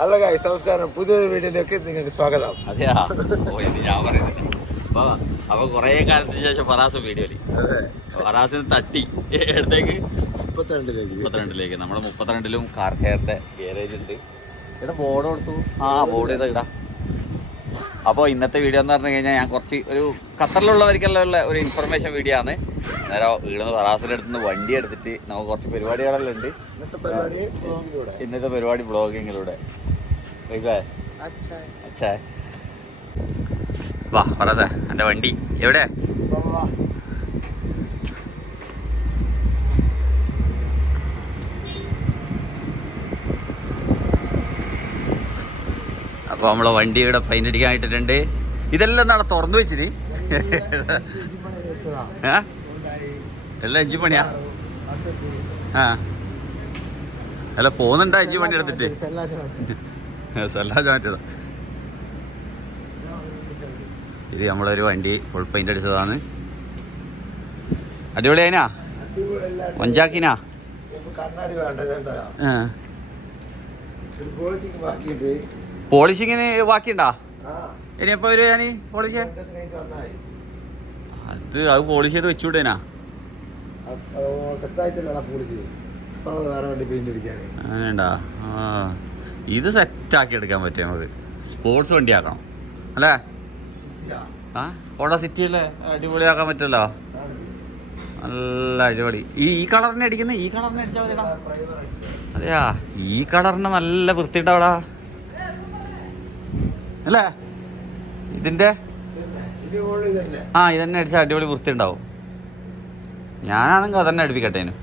Hello guys, നമസ്കാരം. പുതിയൊരു വീഡിയോയിലേക്ക് നിങ്ങൾക്ക് സ്വാഗതം. അതെയാ, ഞാൻ പറയുന്നത് അപ്പൊ കൊറേ കാലത്തിന് ശേഷം ഫറാസ് വീഡിയോയില് ഫറാസിന് തട്ടി എടുത്തേക്ക് 32ലേക്ക്. നമ്മുടെ 32ലും കാർ കെയറിന്റെ ഗാരേജ് ഉണ്ട്. ഇവിടെ ബോർഡ് കൊടുത്തു. ബോർഡ് ചെയ്താ ഇടാ. അപ്പോൾ ഇന്നത്തെ വീഡിയോ എന്ന് പറഞ്ഞു കഴിഞ്ഞാൽ ഞാൻ കുറച്ച് ഒരു ഖത്തറിലുള്ളവർക്കെല്ലാം ഉള്ള ഒരു ഇൻഫർമേഷൻ വീഡിയോ ആണ്. അന്നേരം വീടുന്ന് ഫറാസിൻ്റെ അടുത്ത് നിന്ന് വണ്ടി എടുത്തിട്ട് നമുക്ക് കുറച്ച് പരിപാടികളെല്ലാം ഉണ്ട്. ഇന്നത്തെ പരിപാടി ബ്ലോഗിങ്ങിലൂടെ. അച്ഛാ വാ ഫറാസേ, എൻ്റെ വണ്ടി എവിടെ? അപ്പോൾ നമ്മളെ വണ്ടി ഇവിടെ പെയിന്റ് അടിക്കാൻ ഇട്ടിട്ടുണ്ട്. ഇതെല്ലാം നാളെ തുറന്നു വെച്ചിന്. എല്ലാം എഞ്ചിൻ പണിയാ? അല്ല പോകുന്നുണ്ടാ എഞ്ചിൻ പണി എടുത്തിട്ട്? മാറ്റതാ. ഇത് നമ്മളൊരു വണ്ടി ഫുൾ പെയിന്റ് അടിച്ചതാണ്. അടിപൊളിയായിനാ? മഞ്ചാക്കിനാ? പോളിഷിങ്ങിന് ബാക്കിയുണ്ടാ? ഇനിയപ്പോ ഒരു ഞാൻ പോളിഷ് അത് പോളിഷ് ചെയ്ത് വെച്ചുവിടേനാ? അങ്ങനെയുണ്ടാ? ഇത് സെറ്റാക്കി എടുക്കാൻ പറ്റും നമുക്ക്. സ്പോർട്സ് വണ്ടി ആക്കണം അല്ലേ? ഹോണ്ട സിറ്റി അല്ലേ? അടിപൊളിയാക്കാൻ പറ്റുമല്ലോ. നല്ല അടിപൊളി. ഈ കളറിനെ അടിക്കുന്ന ഈ കളറിനെ അടിച്ചാൽ മതിടാ. അതെയാ, ഈ കളറിന് നല്ല വൃത്തിയുണ്ടാവടാ അല്ലേ? ഇതിന്റെ ഇതന്നെ അടിച്ചാൽ അടിപൊളി വൃത്തി ഉണ്ടാവും. ഞാനാണെങ്കിൽ അതന്നെ അടുപ്പിക്കട്ടേനു.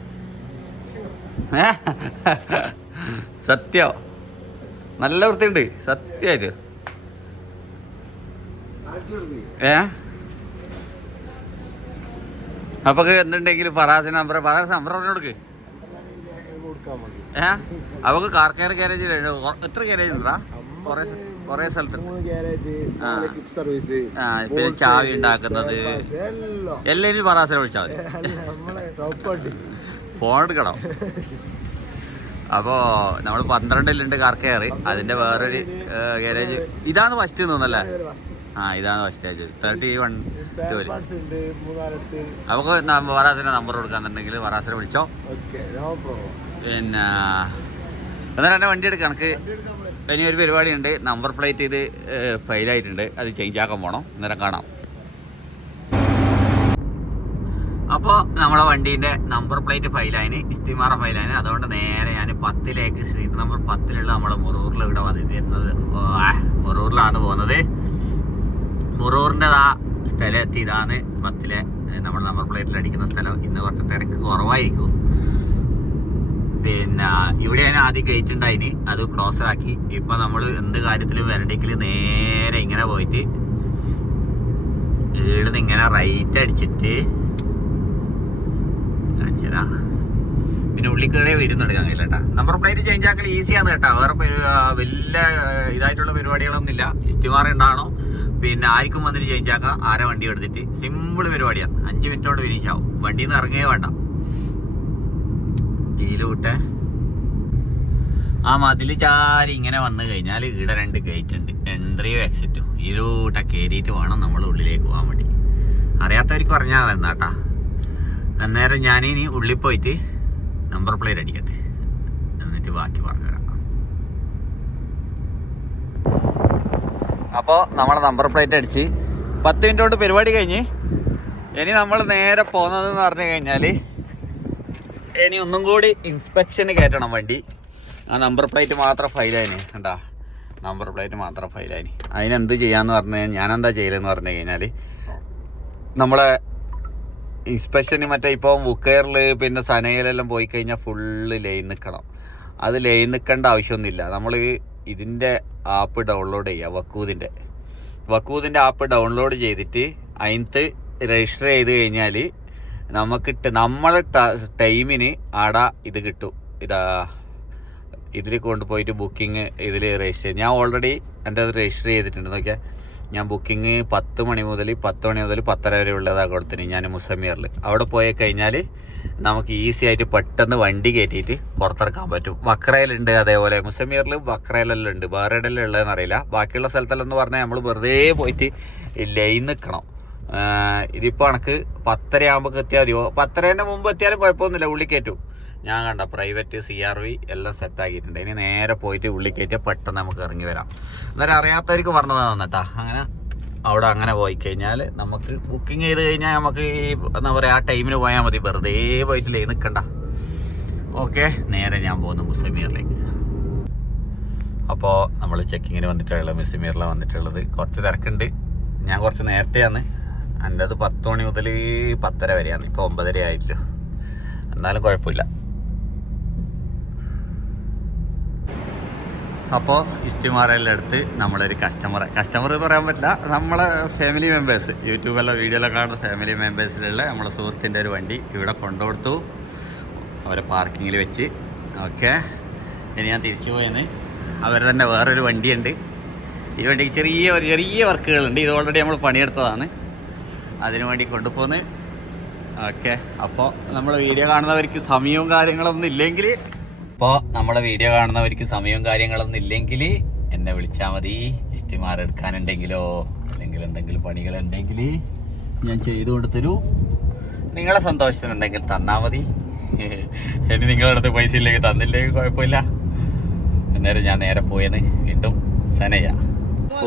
സത്യം നല്ല വൃത്തിയുണ്ട് സത്യമായിട്ട്. അപ്പൊ എന്തുണ്ടെങ്കിലും ഫറാസിന് നമ്പർ കൊടുക്ക്. അവക്ക് കാർ കെയർ ഗാരേജ് എത്ര ഗാരേജ് ഉണ്ടാ? കൊറേ സ്ഥലത്ത്. പിന്നെ ചാവി ഉണ്ടാക്കുന്നത് എല്ലാവരും ഫറാസിനെ വിളിച്ചാൽ മതി. ഫോൺ എടുക്കണം. അപ്പോൾ നമ്മൾ 12ലുണ്ട് കാർ കെയർ. അതിന്റെ വേറൊരു ഗാരേജ് ഇതാണ് ഫസ്റ്റ് തോന്നല്ലേ? ഇതാണ് ഫസ്റ്റ്. 31 നമുക്ക് വറാസിന്റെ നമ്പർ കൊടുക്കാന്നുണ്ടെങ്കിൽ വറാസിനെ വിളിച്ചോ. പിന്നെ എന്നാലും എൻ്റെ വണ്ടി എടുക്കാം. എനിക്ക് ഇനി ഒരു പരിപാടി ഉണ്ട്. നമ്പർ പ്ലേറ്റ് ഇത് ഫെയിലായിട്ടുണ്ട്. അത് ചേഞ്ച് ആക്കാൻ പോകണം. അന്നേരം കാണാം. അപ്പോൾ നമ്മളെ വണ്ടീൻ്റെ നമ്പർ പ്ലേറ്റ് ഫൈലായിന്, ഇസ്തിമാറ ഫൈലായിന്. അതുകൊണ്ട് നേരെ ഞാൻ 10ലേക്ക് സ്ട്രീറ്റ് നമ്പർ 10ലുള്ള നമ്മളെ മുറൂറിൽ ഇവിടെ വരുന്നത്. മുറൂറിലാണ് പോകുന്നത്. മുറൂറിൻ്റെ സ്ഥലം എത്തി. ഇതാണ് 10ലെ നമ്മുടെ നമ്പർ പ്ലേറ്റിൽ അടിക്കുന്ന സ്ഥലം. ഇന്ന് കുറച്ച് തിരക്ക് കുറവായിരിക്കും. പിന്നെ ഇവിടെ ഞാൻ ആദ്യം ഗേറ്റ് ഉണ്ടായിന്, അത് ക്ലോസ് ആക്കി. ഇപ്പം നമ്മൾ എന്ത് കാര്യത്തിലും വരണ്ടെങ്കിൽ നേരെ ഇങ്ങനെ പോയിട്ട് ഈടുന്ന് ഇങ്ങനെ റൈറ്റ് അടിച്ചിട്ട് കാണിച്ചുതരാ. പിന്നെ ഉള്ളിൽ കയറിയ വരുന്ന എടുക്കാൻ കഴിയില്ല കേട്ടോ. നമ്പർ പ്ലേറ്റ് ചേഞ്ച് ആക്കൽ ഈസിയാണ് കേട്ടോ. വേറെ വലിയ ഇതായിട്ടുള്ള പരിപാടികളൊന്നും ഇല്ല. ഇസ്തിമാറ ഉണ്ടാകണോ, പിന്നെ ആർക്കും വന്നിട്ട് ചേഞ്ച് ആക്കാം. ആരെ വണ്ടി എടുത്തിട്ട് സിമ്പിൾ പരിപാടിയാണ്. 5 മിനിറ്റോട് ഫിനിഷ് ആവും. വണ്ടിയിൽ നിന്ന് ഇറങ്ങേ വേണ്ട. ഇതിലൂട്ടെ മതിൽ ചാരി ഇങ്ങനെ വന്നു കഴിഞ്ഞാൽ ഇവിടെ 2 ഗേറ്റ് ഉണ്ട്, എൻട്രിയും എക്സിറ്റും. ഇതിലൂട്ടെ കയറിയിട്ട് വേണം നമ്മൾ ഉള്ളിലേക്ക് പോകാൻ വേണ്ടി. അറിയാത്തവർക്ക് പറഞ്ഞാൽ എന്താട്ടാ. അന്നേരം ഞാനിനി ഉള്ളിൽ പോയിട്ട് നമ്പർ പ്ലേറ്റ് അടിക്കട്ടെ, എന്നിട്ട് ബാക്കി പറഞ്ഞുതരാം. അപ്പോൾ നമ്മളെ നമ്പർ പ്ലേറ്റ് അടിച്ച് 10 മിനിറ്റ് കൊണ്ട് പരിപാടി കഴിഞ്ഞ്. ഇനി നമ്മൾ നേരെ പോകുന്നതെന്ന് പറഞ്ഞു കഴിഞ്ഞാൽ ഇനി ഒന്നും കൂടി ഇൻസ്പെക്ഷന് കയറ്റണം വണ്ടി. നമ്പർ പ്ലേറ്റ് മാത്രം ഫൈലായിന് കണ്ടാ. നമ്പർ പ്ലേറ്റ് മാത്രം ഫൈലായിന്. അതിനെന്ത് ചെയ്യാന്ന് പറഞ്ഞു കഴിഞ്ഞാൽ ഞാനെന്താ ചെയ്യലെന്ന് പറഞ്ഞു കഴിഞ്ഞാൽ നമ്മളെ ഇൻസ്പെക്ഷന് മറ്റേ ഇപ്പോൾ ബുക്കെയറിൽ പിന്നെ സനയിലെല്ലാം പോയി കഴിഞ്ഞാൽ ഫുള്ള് ലൈൻ നിൽക്കണം. അത് ലൈൻ നിൽക്കേണ്ട ആവശ്യമൊന്നുമില്ല. നമ്മൾ ഇതിൻ്റെ ആപ്പ് ഡൗൺലോഡ് ചെയ്യുക. വക്കൂതിൻ്റെ ആപ്പ് ഡൗൺലോഡ് ചെയ്തിട്ട് അതിനകത്ത് രജിസ്റ്റർ ചെയ്ത് കഴിഞ്ഞാൽ നമുക്ക് നമ്മളെ ടൈമിന് ആടെ ഇത് കിട്ടും. ഇതിൽ കൊണ്ടുപോയിട്ട് ബുക്കിംഗ് ഇതിൽ രജിസ്റ്റർ ചെയ്ത് ഞാൻ ഓൾറെഡി എൻ്റെ അത് രജിസ്റ്റർ ചെയ്തിട്ടുണ്ട്. നോക്കിയാൽ ഞാൻ ബുക്കിംഗ് 10 മണി മുതൽ 10:30 വരെ ഉള്ളതാണ് കൊടുത്തിന് ഞാൻ മുസമ്മിയറിൽ. അവിടെ പോയി കഴിഞ്ഞാൽ നമുക്ക് ഈസി ആയിട്ട് പെട്ടെന്ന് വണ്ടി കയറ്റിയിട്ട് പുറത്തിറക്കാൻ പറ്റും. വക്രയിലുണ്ട്, അതേപോലെ മുസമ്മിയറിൽ വക്രയിലെല്ലാം ഉണ്ട്, വേറെ ഇടയിലും ഉള്ളതെന്ന് അറിയില്ല. ബാക്കിയുള്ള സ്ഥലത്തെല്ലാം എന്ന് പറഞ്ഞാൽ നമ്മൾ വെറുതെ പോയിട്ട് ലൈൻ നിൽക്കണം. ഇതിപ്പോൾ എനിക്ക് 10:30 ആകുമ്പോൾ എത്തിയാൽ മതിയോ, 10:30 മുമ്പ് എത്തിയാലും കുഴപ്പമൊന്നുമില്ല, ഉള്ളിൽ കയറ്റും. ഞാൻ കണ്ട പ്രൈവറ്റ് CRV എല്ലാം സെറ്റാക്കിയിട്ടുണ്ട്. ഇനി നേരെ പോയിട്ട് ഉള്ളിൽ കയറ്റിയാൽ പെട്ടെന്ന് നമുക്ക് ഇറങ്ങി വരാം. അന്നേരം അറിയാത്തവർക്ക് പറഞ്ഞതാണ് കേട്ടോ. അങ്ങനെ അവിടെ അങ്ങനെ പോയി കഴിഞ്ഞാൽ നമുക്ക് ബുക്കിംഗ് ചെയ്ത് കഴിഞ്ഞാൽ നമുക്ക് ഈ എന്താ പറയുക ആ ടൈമിന് പോയാൽ മതി, വെറുതെ പോയിട്ടില്ലേ നിൽക്കണ്ട. ഓക്കെ, നേരെ ഞാൻ പോകുന്നു മുസമ്മിയറിലേക്ക്. അപ്പോൾ നമ്മൾ ചെക്കിങ്ങിന് വന്നിട്ടുള്ളത് മുസമ്മിയറിലാണ് വന്നിട്ടുള്ളത്. കുറച്ച് തിരക്കുണ്ട്. ഞാൻ കുറച്ച് നേരത്തെയാണ്, എൻ്റെ അത് 10 മണി മുതൽ 10:30 വരെയാണ്. ഇപ്പോൾ 9:30 ആയില്ലോ, എന്നാലും കുഴപ്പമില്ല. അപ്പോൾ ഇസ്തിമാരെല്ലാം എടുത്ത് നമ്മളൊരു കസ്റ്റമർ എന്ന് പറയാൻ പറ്റില്ല, നമ്മളെ ഫാമിലി മെമ്പേഴ്സ്, യൂട്യൂബെല്ലാം വീഡിയോയിലൊക്കെ കാണുന്ന ഫാമിലി മെമ്പേഴ്സിലുള്ള നമ്മളെ സുഹൃത്തിൻ്റെ ഒരു വണ്ടി ഇവിടെ കൊണ്ടുകൊടുത്തു, അവരെ പാർക്കിങ്ങിൽ വെച്ച്. ഓക്കെ, ഇനി ഞാൻ തിരിച്ചു പോയെന്ന്. അവർ തന്നെ വേറൊരു വണ്ടിയുണ്ട്. ഈ വണ്ടിക്ക് ചെറിയ വർക്കുകളുണ്ട്. ഇത് ഓൾറെഡി നമ്മൾ പണിയെടുത്തതാണ്, അതിനു വേണ്ടി കൊണ്ടുപോകുന്നത്. ഓക്കെ, അപ്പോൾ നമ്മളെ വീഡിയോ കാണുന്നവർക്ക് സമയവും കാര്യങ്ങളൊന്നും ഇല്ലെങ്കിൽ എന്നെ വിളിച്ചാൽ മതി. ഇസ്തിമാർ എടുക്കാനുണ്ടെങ്കിലോ അല്ലെങ്കിൽ എന്തെങ്കിലും പണികളുണ്ടെങ്കിൽ ഞാൻ ചെയ്തു കൊടുത്തരൂ. നിങ്ങളെ സന്തോഷത്തിന് എന്തെങ്കിലും തന്നാൽ മതി. ഇനി നിങ്ങളുടെ അടുത്ത് പൈസ ഇല്ലെങ്കിൽ തന്നില്ലെങ്കിൽ കുഴപ്പമില്ല. അന്നേരം ഞാൻ നേരെ പോയെന്ന് വീണ്ടും സനയ.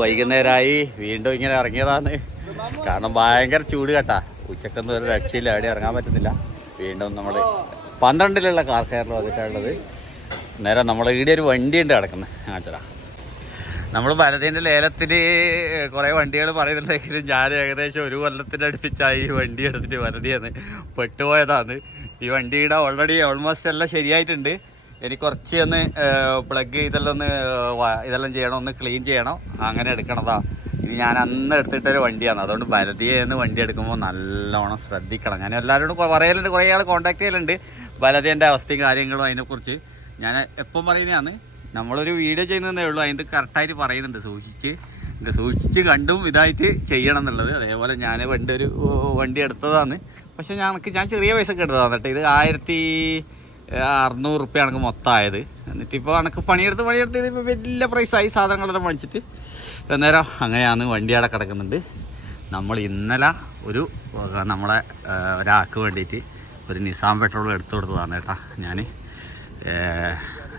വൈകുന്നേരമായി വീണ്ടും ഇങ്ങനെ ഇറങ്ങിയതാണ്. കാരണം ഭയങ്കര ചൂട് കേട്ടാ. ഉച്ചക്കൊന്നും ഒരു രക്ഷയില്ല, അവിടെ ഇറങ്ങാൻ പറ്റുന്നില്ല. വീണ്ടും നമ്മൾ 12-ലുള്ള കാർ കെയറിൽ വന്നിട്ടുള്ളത്. നേരെ നമ്മൾ ഇവിടെ ഒരു വണ്ടിയുണ്ട് കിടക്കുന്നത്, കാണിച്ചടാ. നമ്മൾ പലതിൻ്റെ ലേലത്തിന് കുറേ വണ്ടികൾ പറയുന്നുണ്ടെങ്കിലും ഞാൻ ഏകദേശം 1 കൊല്ലത്തിൻ്റെ അടുപ്പിച്ചായി ഈ വണ്ടി എടുത്തിട്ട് വരടിയാണ് പെട്ടുപോയതാണ്. ഈ വണ്ടിയുടെ ഓൾറെഡി ഓൾമോസ്റ്റ് എല്ലാം ശരിയായിട്ടുണ്ട്. എനിക്ക് കുറച്ച് ഒന്ന് പ്ലഗ് ഇതെല്ലാം ചെയ്യണം, ഒന്ന് ക്ലീൻ ചെയ്യണം, അങ്ങനെ എടുക്കണതാ. ഇനി ഞാൻ അന്ന് എടുത്തിട്ടൊരു വണ്ടിയാണ്. അതുകൊണ്ട് ബലതിയെന്ന് വണ്ടി എടുക്കുമ്പോൾ നല്ലോണം ശ്രദ്ധിക്കണം. ഞാൻ എല്ലാവരോടും പറയലുണ്ട്, കുറേ ആൾ കോൺടാക്ട് ചെയ്യലുണ്ട് ബലതിൻ്റെ അവസ്ഥയും കാര്യങ്ങളും അതിനെക്കുറിച്ച്. ഞാൻ എപ്പം പറയുന്നതാണ്, നമ്മളൊരു വീഡിയോ ചെയ്യുന്നതേ ഉള്ളൂ, അതിൻ്റെ കറക്റ്റായിട്ട് പറയുന്നുണ്ട്. സൂക്ഷിച്ച് കണ്ടും ഇതായിട്ട് ചെയ്യണം എന്നുള്ളത്. അതേപോലെ ഞാൻ ഒരു വണ്ടി എടുത്തതാണ്. പക്ഷേ ഞാൻ ചെറിയ പൈസക്ക് എടുത്തതാണ് കേട്ടോ. ഇത് 1600 റുപ്യ എനിക്ക് മൊത്തമായത്. എന്നിട്ടിപ്പോൾ എനിക്ക് പണിയെടുത്ത് ഇതിപ്പോൾ വലിയ പ്രൈസായി സാധനങ്ങളെല്ലാം മേടിച്ചിട്ട്. അന്നേരം അങ്ങനെയാണ് വണ്ടി അവിടെ കിടക്കുന്നുണ്ട്. നമ്മൾ ഇന്നലെ നമ്മളെ ഒരാൾക്ക് വേണ്ടിയിട്ട് ഒരു നിസാം പെട്രോൾ എടുത്തു കൊടുത്തതാണ് കേട്ടോ. ഞാൻ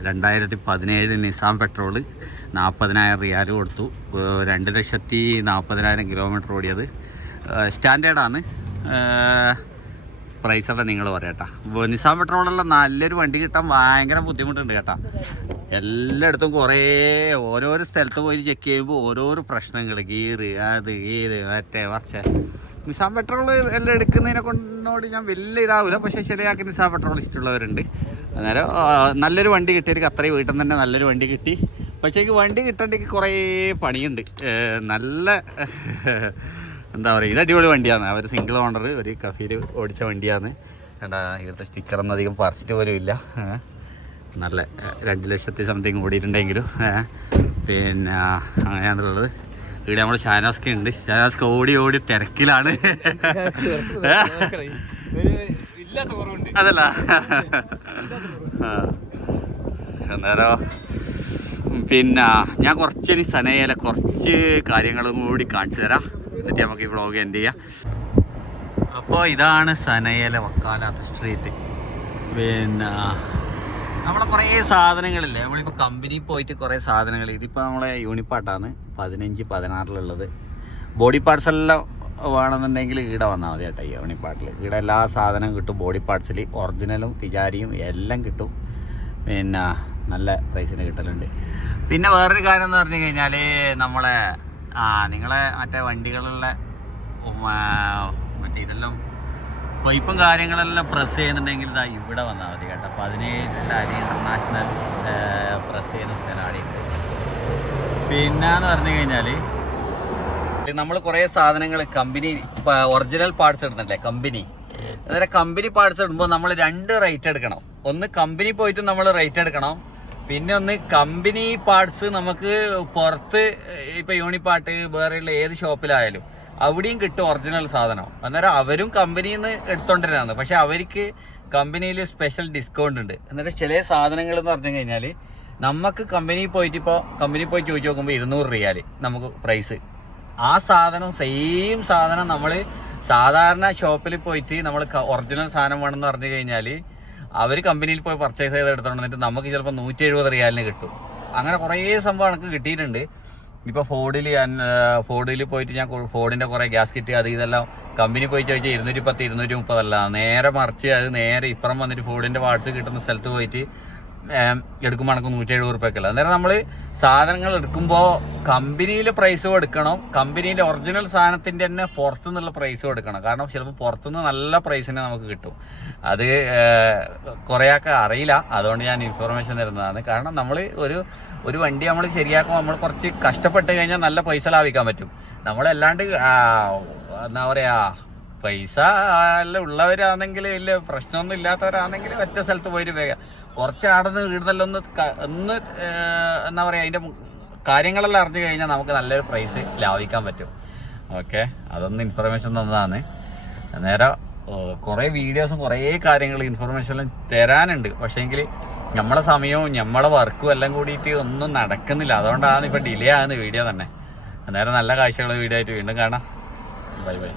2017 നിസാം പെട്രോൾ 40,000 റിയാൽ കൊടുത്തു. 2,40,000 കിലോമീറ്റർ ഓടിയത്. സ്റ്റാൻഡേർഡാണ് പ്രൈസെല്ലാം നിങ്ങൾ പറയാം. നിസാം പെട്രോളെല്ലാം നല്ലൊരു വണ്ടി കിട്ടാൻ ഭയങ്കര ബുദ്ധിമുട്ടുണ്ട് കേട്ടോ. എല്ലായിടത്തും ഓരോരോ സ്ഥലത്ത് പോയി ചെക്ക് ചെയ്യുമ്പോൾ ഓരോരോ പ്രശ്നങ്ങൾ, ഗീറ് അത് മറ്റേ നിസാം പെട്രോൾ എല്ലാം എടുക്കുന്നതിനെ കൊണ്ടോട് ഞാൻ വലിയ ഇതാവില്ല. പക്ഷേ ശരിയാക്കി നിസാം പെട്രോൾ ഇഷ്ടമുള്ളവരുണ്ട്. അന്നേരം നല്ലൊരു വണ്ടി കിട്ടിയവർക്ക് അത്രയും വീട്ടിൽ തന്നെ നല്ലൊരു വണ്ടി കിട്ടി. പക്ഷേ എനിക്ക് വണ്ടി കിട്ടേണ്ടെങ്കിൽ കുറേ പണിയുണ്ട്. നല്ല എന്താ പറയുക, ഇത് അടിപൊളി വണ്ടിയാണ്. അവർ സിംഗിൾ ഓണർ ഒരു കഫീൽ ഓടിച്ച വണ്ടിയാണ്. കണ്ടാ, ഇവിടുത്തെ സ്റ്റിക്കറൊന്നും അധികം പറിച്ചിട്ട് പോലും ഇല്ല. നല്ല 2 ലക്ഷത്തി സംതിങ് ഓടിയിട്ടുണ്ടെങ്കിലും പിന്നെ അങ്ങനെയാണുള്ളത്. ഇവിടെ നമ്മൾ ഷാനാസ്ക ഉണ്ട്. ഷാനാസ്ക ഓടി തിരക്കിലാണ്. അതല്ല അന്നേരം പിന്നെ ഞാൻ കുറച്ച് സനയിലെ കുറച്ച് കാര്യങ്ങളും കൂടി കാണിച്ചു തരാം. എന്നിട്ട് നമുക്ക് ഈ വ്ളോഗ് എൻഡ് ചെയ്യാം. അപ്പോൾ ഇതാണ് സനയിലെ വക്കാലാത്ത സ്ട്രീറ്റ്. പിന്നെ നമ്മളെ കുറേ സാധനങ്ങളില്ലേ, നമ്മളിപ്പോൾ കമ്പനിയിൽ പോയിട്ട് കുറേ സാധനങ്ങൾ, ഇതിപ്പോൾ നമ്മളെ യൂണിപ്പാട്ടാണ് 15-16 ബോഡി പാർട്സ് എല്ലാം വേണമെന്നുണ്ടെങ്കിൽ ഈടെ വന്നാൽ മതി കേട്ടോ. യൂണിപ്പാട്ടിൽ ഈടെ എല്ലാ സാധനവും കിട്ടും. ബോഡി പാർട്സിൽ ഒറിജിനലും തിജാരിയും എല്ലാം കിട്ടും. പിന്നെ നല്ല പ്രൈസിന് കിട്ടലുണ്ട്. പിന്നെ വേറൊരു കാര്യം എന്ന് പറഞ്ഞു കഴിഞ്ഞാൽ നമ്മളെ നിങ്ങളെ മറ്റേ വണ്ടികളുള്ള മറ്റേ ഇതെല്ലാം പൈപ്പും കാര്യങ്ങളെല്ലാം പ്രസ് ചെയ്യുന്നുണ്ടെങ്കിൽ ഇതാ ഇവിടെ വന്നാൽ മതി കേട്ടോ. 17 ഇൻ്റർനാഷണൽ പ്രസ് ചെയ്യുന്ന സ്ഥലമാണ്. പിന്നെന്ന് പറഞ്ഞു കഴിഞ്ഞാൽ നമ്മൾ കുറേ സാധനങ്ങൾ കമ്പനി ഒറിജിനൽ പാർട്സ് ഇടുന്നുണ്ടല്ലേ കമ്പനി. അന്നേരം കമ്പനി പാർട്സ് ഇടുമ്പോൾ നമ്മൾ 2 റേറ്റ് എടുക്കണം. ഒന്ന് കമ്പനി പോയിട്ട് നമ്മൾ റേറ്റ് എടുക്കണം, പിന്നെ ഒന്ന് കമ്പനി പാർട്സ് നമുക്ക് പുറത്ത് ഇപ്പൊ യൂണിപ്പാട്ട് വേറെയുള്ള ഏത് ഷോപ്പിലായാലും അവിടെയും കിട്ടും ഒറിജിനൽ സാധനം. അന്നേരം അവരും കമ്പനിയിൽ നിന്ന് എടുത്തോണ്ടിരുന്നതാണ്. പക്ഷെ അവർക്ക് കമ്പനിയിൽ സ്പെഷ്യൽ ഡിസ്കൗണ്ട് ഉണ്ട്. എന്നിട്ട് ചില സാധനങ്ങൾ എന്ന് പറഞ്ഞു കഴിഞ്ഞാൽ നമുക്ക് കമ്പനിയിൽ പോയിട്ട് ഇപ്പോൾ കമ്പനിയിൽ പോയി ചോദിച്ചു നോക്കുമ്പോൾ 200 റിയാൽ നമുക്ക് പ്രൈസ്. ആ സാധനം സെയിം സാധനം നമ്മൾ സാധാരണ ഷോപ്പിൽ പോയിട്ട് നമ്മൾ ഒറിജിനൽ സാധനം വേണമെന്ന് പറഞ്ഞു കഴിഞ്ഞാൽ അവർ കമ്പനിയിൽ പോയി പർച്ചേസ് ചെയ്ത് എടുത്തോണ്ട് വന്നിട്ട് നമുക്ക് ചിലപ്പോൾ 170 റിയാലിന് കിട്ടും. അങ്ങനെ കുറേ സംഭവം എനിക്ക് കിട്ടിയിട്ടുണ്ട്. ഇപ്പോൾ ഫോർഡിൽ പോയിട്ട് ഞാൻ ഫോർഡിൻ്റെ കുറേ ഗ്യാസ് കിറ്റ് അത് ഇതെല്ലാം കമ്പനി പോയി ചോദിച്ചാൽ 210 230 അല്ല, നേരെ മറിച്ച് അത് നേരെ ഇപ്പുറം വന്നിട്ട് ഫോർഡിൻ്റെ പാർട്സ് കിട്ടുന്ന സ്ഥലത്ത് പോയിട്ട് എടുക്കുമ്പോൾ എനിക്ക് 170 റുപ്യക്കല്ല. അന്നേരം നമ്മൾ സാധനങ്ങൾ എടുക്കുമ്പോൾ കമ്പനിയിലെ പ്രൈസും എടുക്കണം, കമ്പനിയിലെ ഒറിജിനൽ സാധനത്തിൻ്റെ തന്നെ പുറത്തുനിന്നുള്ള പ്രൈസും എടുക്കണം. കാരണം ചിലപ്പോൾ പുറത്തുനിന്ന് നല്ല പ്രൈസിന് നമുക്ക് കിട്ടും. അത് കുറേയൊക്കെ അറിയില്ല, അതുകൊണ്ട് ഞാൻ ഇൻഫർമേഷൻ തരുന്നതാണ്. കാരണം നമ്മൾ ഒരു വണ്ടി നമ്മൾ ശരിയാക്കുമ്പോൾ നമ്മൾ കുറച്ച് കഷ്ടപ്പെട്ട് കഴിഞ്ഞാൽ നല്ല പൈസ ലാഭിക്കാൻ പറ്റും. നമ്മളല്ലാണ്ട് എന്താ പറയുക, പൈസ എല്ലാം ഉള്ളവരാണെങ്കിൽ വലിയ പ്രശ്നമൊന്നും ഇല്ലാത്തവരാണെങ്കിൽ ഒറ്റ സ്ഥലത്ത് പോയിട്ട് വേഗം കുറച്ച് ആടുന്ന് വീടുന്നെല്ലാം ഒന്ന് എന്താ പറയുക അതിൻ്റെ കാര്യങ്ങളെല്ലാം അറിഞ്ഞു കഴിഞ്ഞാൽ നമുക്ക് നല്ലൊരു പ്രൈസ് ലാഭിക്കാൻ പറ്റും. ഓക്കെ, അതൊന്ന് ഇൻഫർമേഷൻ തന്നതാണ്. നേരം കുറേ വീഡിയോസും കുറേ കാര്യങ്ങൾ ഇൻഫർമേഷനും തരാനുണ്ട്. പക്ഷേങ്കിൽ നമ്മളെ സമയവും നമ്മളെ വർക്കും എല്ലാം കൂടിയിട്ട് ഒന്നും നടക്കുന്നില്ല. അതുകൊണ്ടാണ് ഇപ്പോൾ ഡിലേ ആകുന്ന വീഡിയോ തന്നെ. അന്നേരം നല്ല കാഴ്ചയുള്ള വീഡിയോ ആയിട്ട് വീണ്ടും കാണാം. Bye bye.